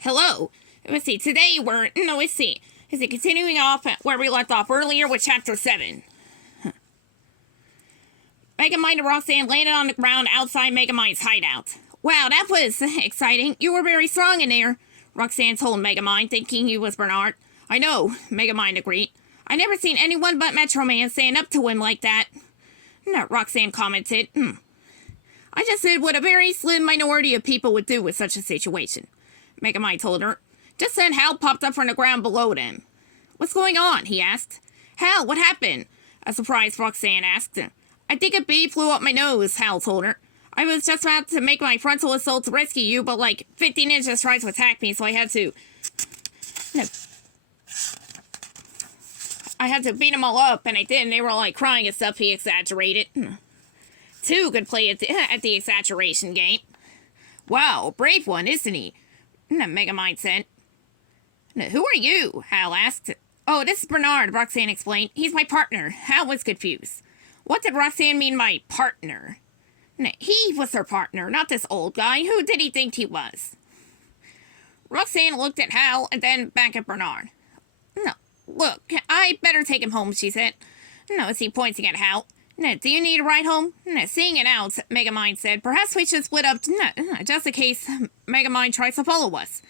Hello. Let's see, today is it continuing off where we left off earlier with Chapter 7. Megamind and Roxanne landed on the ground outside Megamind's hideout. Wow, that was exciting. You were very strong in there, Roxanne told Megamind, thinking he was Bernard. I know, Megamind agreed. I never seen anyone but Metro Man stand up to him like that. No, Roxanne commented. I just did what a very slim minority of people would do with such a situation, Megamind told her. Just then Hal popped up from the ground below them. What's going on? He asked. Hal, what happened? A surprised Roxanne asked. I think a bee flew up my nose, Hal told her. I was just about to make my frontal assault to rescue you, but like 50 ninjas tried to attack me, so I had to beat them all up, and I did, and they were all like crying and stuff. He exaggerated. Two could play at the exaggeration game. Wow, brave one, isn't he? Megamind said. Who are you? Hal asked. Oh, this is Bernard, Roxanne explained. He's my partner. Hal was confused. What did Roxanne mean by partner? He was her partner, not this old guy. Who did he think he was? Roxanne looked at Hal and then back at Bernard. No, look, I better take him home, she said. No, as he pointing at Hal. Do you need a ride home? Seeing it out, Megamind said, perhaps we should split up just in case Megamind tries to follow us.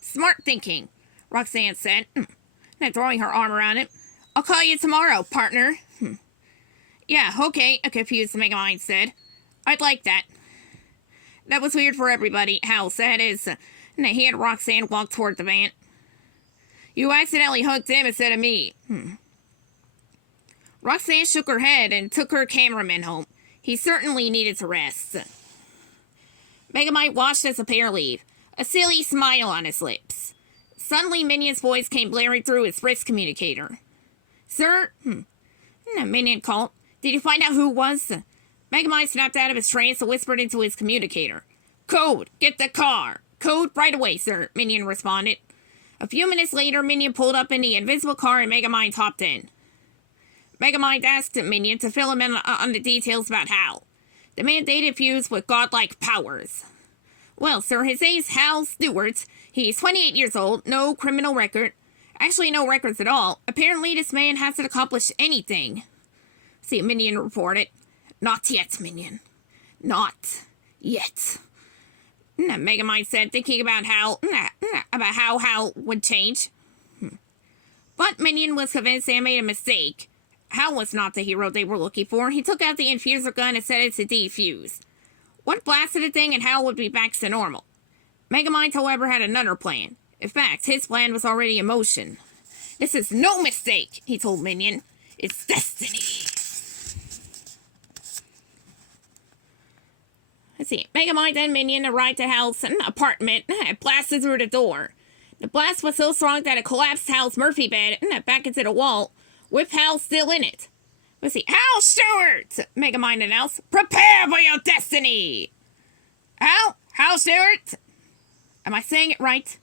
Smart thinking, Roxanne said, throwing her arm around him. I'll call you tomorrow, partner. Yeah, okay, a confused Megamind said. I'd like that. That was weird for everybody, Hal said as he and Roxanne walked toward the van. You accidentally hooked him instead of me. Roxanne shook her head and took her cameraman home. He certainly needed to rest. Megamind watched as the pair leave, a silly smile on his lips. Suddenly, Minion's voice came blaring through his wrist communicator. Sir? Minion called. Did you find out who it was? Megamind snapped out of his trance and whispered into his communicator. Code, get the car. Code right away, sir, Minion responded. A few minutes later, Minion pulled up in the invisible car and Megamind hopped in. Megamind asked Minion to fill him in on the details about Hal. The man dated fused with godlike powers. Well, sir, his name's Hal Stewart. He's 28 years old, no criminal record. Actually, no records at all. Apparently, this man hasn't accomplished anything. See, Minion reported. Not yet, Minion. Not yet. Megamind said, thinking about how Hal would change. But Minion was convinced they made a mistake. Hal was not the hero they were looking for. He took out the infuser gun and set it to defuse. One blast of the thing and Hal would be back to normal. Megamind, however, had another plan. In fact, his plan was already in motion. This is no mistake, he told Minion. It's destiny. Let's see. Megamind and Minion arrived at Hal's apartment and blasted through the door. The blast was so strong that it collapsed Hal's Murphy bed back into the wall, with Hal still in it. Let's see. Hal Stewart! Megamind announced. Prepare for your destiny! Hal Stewart? Am I saying it right?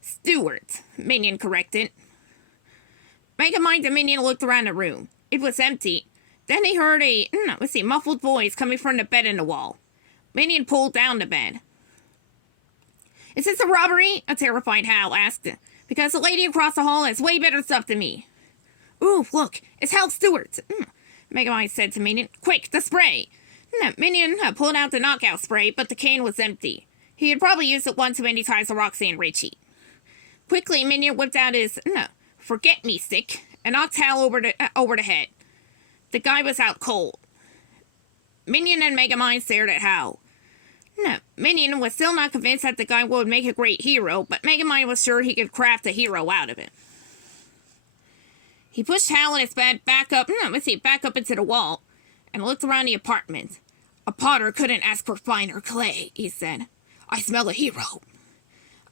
Stewart, Minion corrected. Megamind and Minion looked around the room. It was empty. Then they heard a, muffled voice coming from the bed in the wall. Minion pulled down the bed. Is this a robbery? A terrified Hal asked. Because the lady across the hall has way better stuff than me. Ooh, look, it's Hal Stewart. Megamind said to Minion. Quick, the spray. Minion pulled out the knockout spray, but the can was empty. He had probably used it one too many times to Roxanne Ritchie. Quickly, Minion whipped out his forget-me stick and knocked Hal over the head. The guy was out cold. Minion and Megamind stared at Hal. Minion was still not convinced that the guy would make a great hero, but Megamind was sure he could craft a hero out of it. He pushed Hal and his bed back up into the wall, and looked around the apartment. A potter couldn't ask for finer clay, he said. I smell a hero.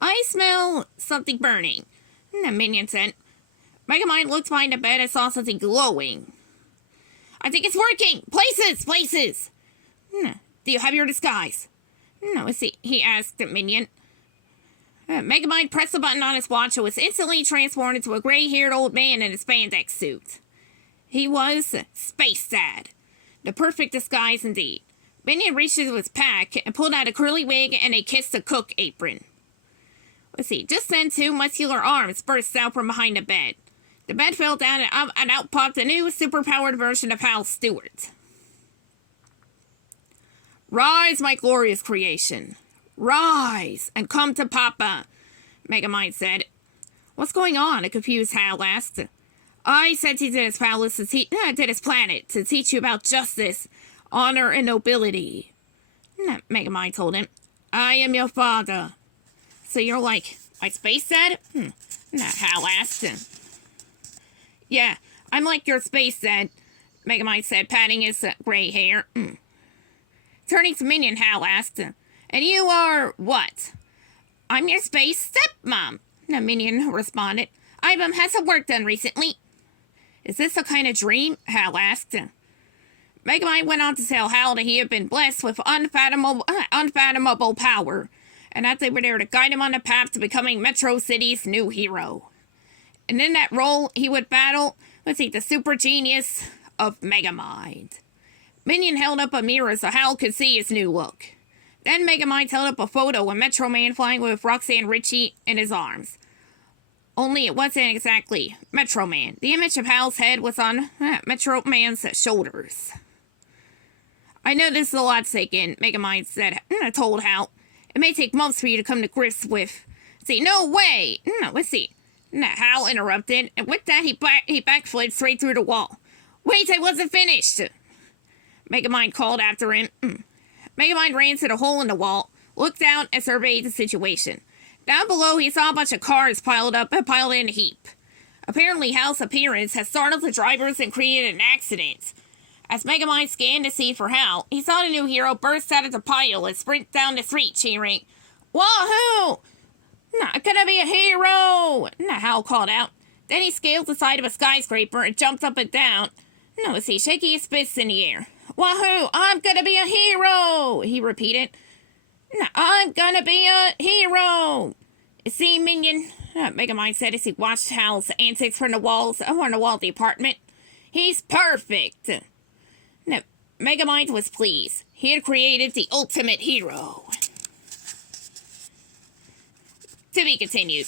I smell something burning, Minion said. Megamind looked behind the bed and saw something glowing. I think it's working! Places! Do you have your disguise? No, he asked Minion. Megamind pressed the button on his watch and was instantly transformed into a gray-haired old man in a spandex suit. He was Space Dad. The perfect disguise indeed. Minion reached into his pack and pulled out a curly wig and a kiss-to-cook apron. Just then 2 muscular arms burst out from behind the bed. The bed fell down and out popped a new superpowered version of Hal Stewart. Rise, my glorious creation. Rise and come to Papa, Megamind said. What's going on? A confused Hal asked. I sent you to this palace to this planet to teach you about justice, honor, and nobility. Megamind told him. I am your father. So you're like my space dad? Hal asked. Yeah, I'm like your space dad, Megamind said, patting his gray hair. Turning to Minion, Hal asked. And you are what? I'm your space stepmom, Minion responded. I've had some work done recently. Is this a kind of dream? Hal asked. Megamind went on to tell Hal that he had been blessed with unfathomable power, and that they were there to guide him on the path to becoming Metro City's new hero. And in that role, he would battle, the super genius of Megamind. Minion held up a mirror so Hal could see his new look. Then Megamind held up a photo of Metro Man flying with Roxanne Ritchie in his arms. Only it wasn't exactly Metro Man. The image of Hal's head was on Metro Man's shoulders. I know this is a lot to take in, Megamind said, told Hal. It may take months for you to come to grips with. No way! Hal interrupted, and with that he backflipped straight through the wall. Wait, I wasn't finished! Megamind called after him. Megamind ran to the hole in the wall, looked out, and surveyed the situation. Down below, he saw a bunch of cars piled in a heap. Apparently, Hal's appearance had startled the drivers and created an accident. As Megamind scanned the scene for Hal, he saw the new hero burst out of the pile and sprint down the street, cheering, Wahoo! Not gonna be a hero! Hal called out. Then he scaled the side of a skyscraper and jumped up and down. Shaking his fists in the air. Wahoo! I'm gonna be a hero! He repeated. I'm gonna be a hero! See, Minion, Megamind said as he watched Hal's antics from the wall of the apartment. He's perfect! Megamind was pleased. He had created the ultimate hero. To be continued.